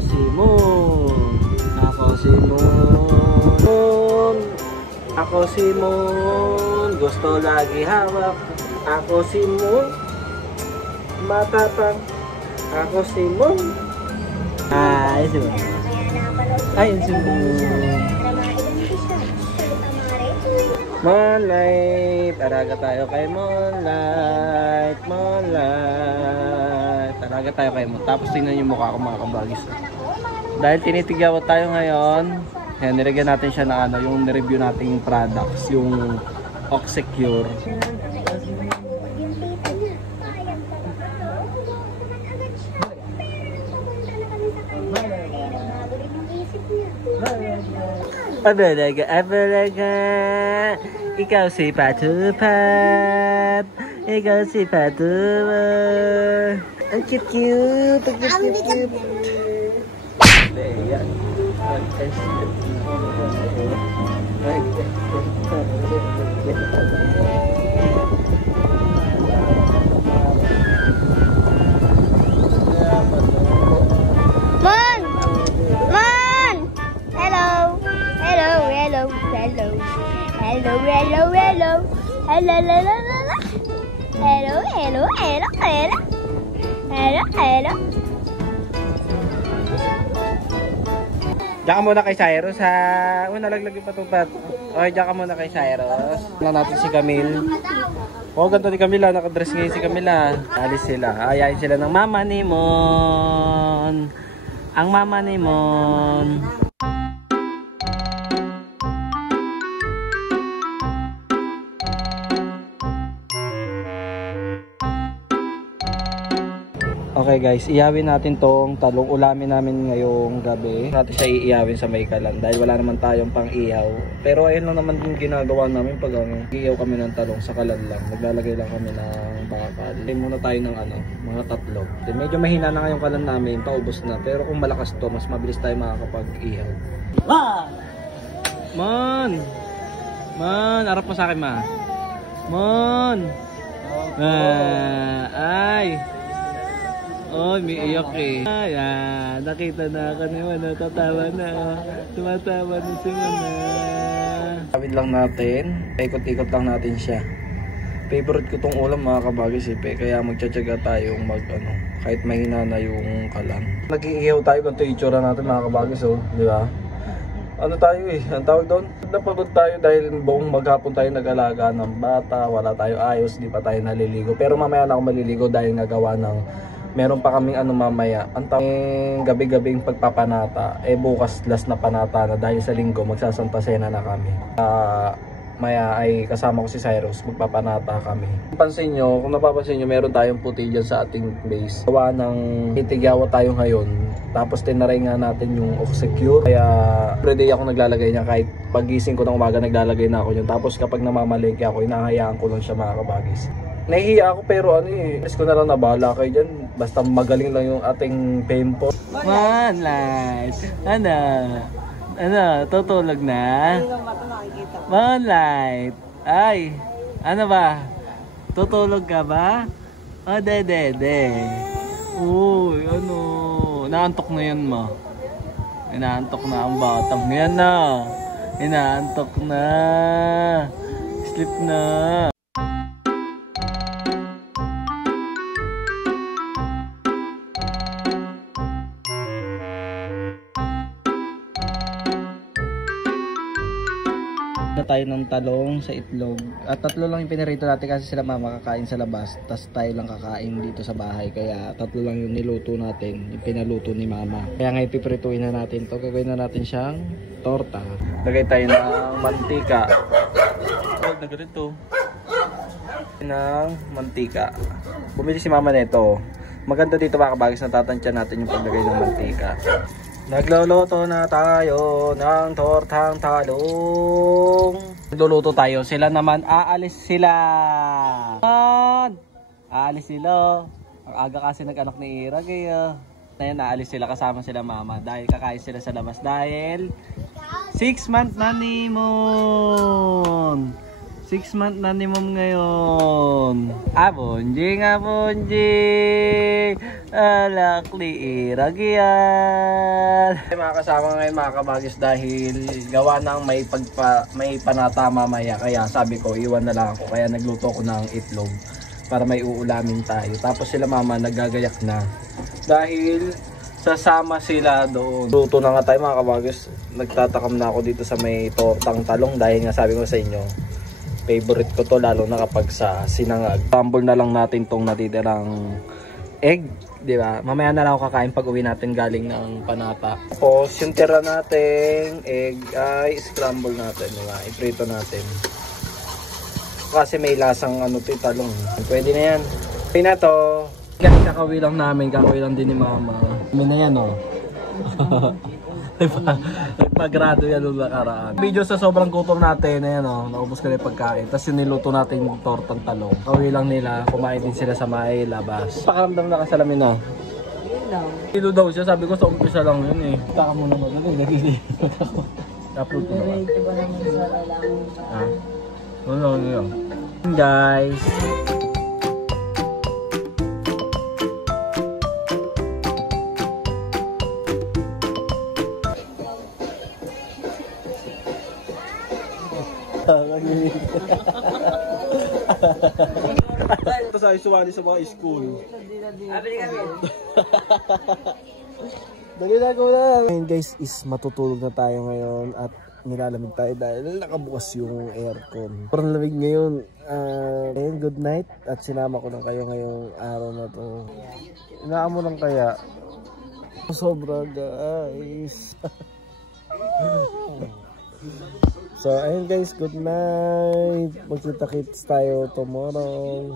si Moon. Ako si Moon. Ako si Moon. Gusto lagi hawak. Ako si Moon. Matapang. Ako si Moon. Ay, si Moon. Ay, si Moon. Moonlight. Araga tayo kay Moonlight. Moonlight. Araga tayo kay Moon. Tapos tingnan yung mukha ko mga kabagis. Dahil tinitigyaw tayo ngayon, yan, nilagyan natin siya na ano, yung review nating products, yung Oxecure. Abalaga, ikaw si Patupat, ikaw si Patupat. Ang cute-cute, ang cute-cute. Ayan. Mon! Mon! Hello! Hello, hello, hello. Hello, hello, hello. Hello, hello, hello. Hello, hello, hello, hello. Hello, hello. Diyan ka muna kay Cyrus ha. Nalaglag yung patupat. Okay, diyan ka muna kay Cyrus. Tingnan natin si Camille. Oh, ganito ni Camila. Nakadress ngayon si Camila. Alis sila. Ayayin sila ng mama ni Mon. Ang mama ni Mon. Okay guys, iyawin natin tong talong. Ulamin namin ngayong gabi. Natin siya iiyawin sa may kalan dahil wala naman tayong pang ihaw. Pero ayun lang naman yung ginagawa namin pag iihaw kami ng talong sa kalan lang. Naglalagay lang kami ng bakal. Tayin muna tayo ng ano, mga tatlo. Medyo mahina na ngayong kalan namin, paubos na. Pero kung malakas to, mas mabilis tayo makakapag-ihaw. Mon! Mon! Arap mo sa akin ma. Mon! Ay! Oh, may iyak eh. Ayan, nakita na ako ni Mana. Tatawa na. Tumatawa na si Mana. Tawid lang natin. Ikot-ikot lang natin siya. Favorite ko tong ulam mga kabagis eh. Kaya magtsatsaga tayong kahit mahina na yung kalan. Nag-iihaw tayo kung ito itsura natin mga kabagis oh. Di ba? Ano tayo eh, ang tawag doon? Napagod tayo dahil buong maghapon tayo nag-alaga ng bata. Wala tayo ayos, di pa tayo naliligo. Pero mamaya na ako maliligo dahil nagawa ng meron pa kaming mamaya. Ang gabi-gabing pagpapanata. Bukas last na panata na dahil sa linggo magsasanta sena na kami. Maya ay kasama ko si Cyrus. Magpapanata kami. Kung napapansin nyo, meron tayong puti dyan sa ating base. Gawa ng itigyawa tayo ngayon. Tapos tinaray nga natin yung Oxecure. Kaya everyday ako naglalagay niya. Kahit pagising ko ng umaga naglalagay na ako yun. Tapos kapag namamalengke ako, inahayaan ko lang siya mga kabagis. Nahihiya ako pero ko na lang na bahala kayo dyan. Basta magaling lang yung ating pempo. Moonlight! Ano? Tutulog na? Moonlight! Ay! Ano ba? Tutulog ka ba? Oh, dede. Uy, ano? Inaantok na yan mo. Inaantok na ang batang yan na. Inaantok na. Sleep na. Tayo ng talong sa itlog at tatlo lang yung pinarito natin kasi sila mama kakain sa labas tas tayo lang kakain dito sa bahay kaya tatlo lang yung niluto natin, yung pinaluto ni mama. Kaya ngayon piprituin na natin to, gagawin na natin siyang torta. Lagay tayo ng mantika na ganito ng mantika. Bumili si mama nito. Maganda dito mga kabagis, natatansya natin yung paglagay ng mantika. Nagluluto na tayo ng tortang talong. Nagluluto tayo. Sila naman aalis sila. Aalis sila. Ang aga kasi nag-anak ni Ira. Kaya ngayon aalis sila kasama sila mama. Dahil kakain sila sa labas. Dahil 6 months na ni Mon. 6 month na ni Mom ngayon. Abonjing, abonjing. Alakli iragyan. Mga kasama ngayon mga kabagis dahil gawa ng may panata mamaya. Kaya sabi ko iwan na lang ako. Kaya nagluto ko ng itlog para may uulamin tayo. Tapos sila mama nagagayak na. Dahil sasama sila doon. Luto na nga tayo mga kabagis. Nagtatakam na ako dito sa may tortang talong. Dahil nga sabi ko sa inyo favorite ko to lalo na kapag sa sinangag. Tumble na lang natin tong natitirang egg, di ba? Mamaya na lang ako kakain pag uwi natin galing ng panata. Tapos yung tira natin egg ay scramble natin, di ba? Iprito natin. Kasi may lasang ano to, talong. Pwede na yan. Okay na to. Kakawin lang namin, kakawin lang din ni mama. Kami na yan oh. Nagpagrado yan nung nakaraan. Video sa sobrang gutom natin, ayan o, naubos ka na yung pagkain. Tapos yung niluto natin yung tortang talong. Kawi lang nila, kumain din sila sa may labas. Pakaramdam na kasalamin na. Kilo daw siya, sabi ko sa umpisa lang yun eh. Taka mo naman doon eh, nag-i-upload ko naman. Ano yun? Guys. Ito sa isuwali sa mga school. Dali na ko na. Ngayon guys is matutulog na tayo ngayon at nilalamig tayo dahil nakabukas yung aircon. Parang lamig ngayon. Ayun, good night at sinama ko lang kayo ngayong araw na to. Inaamo lang kaya. Sobra guys. So ayun guys, good night. Magkita-kits tayo tomorrow.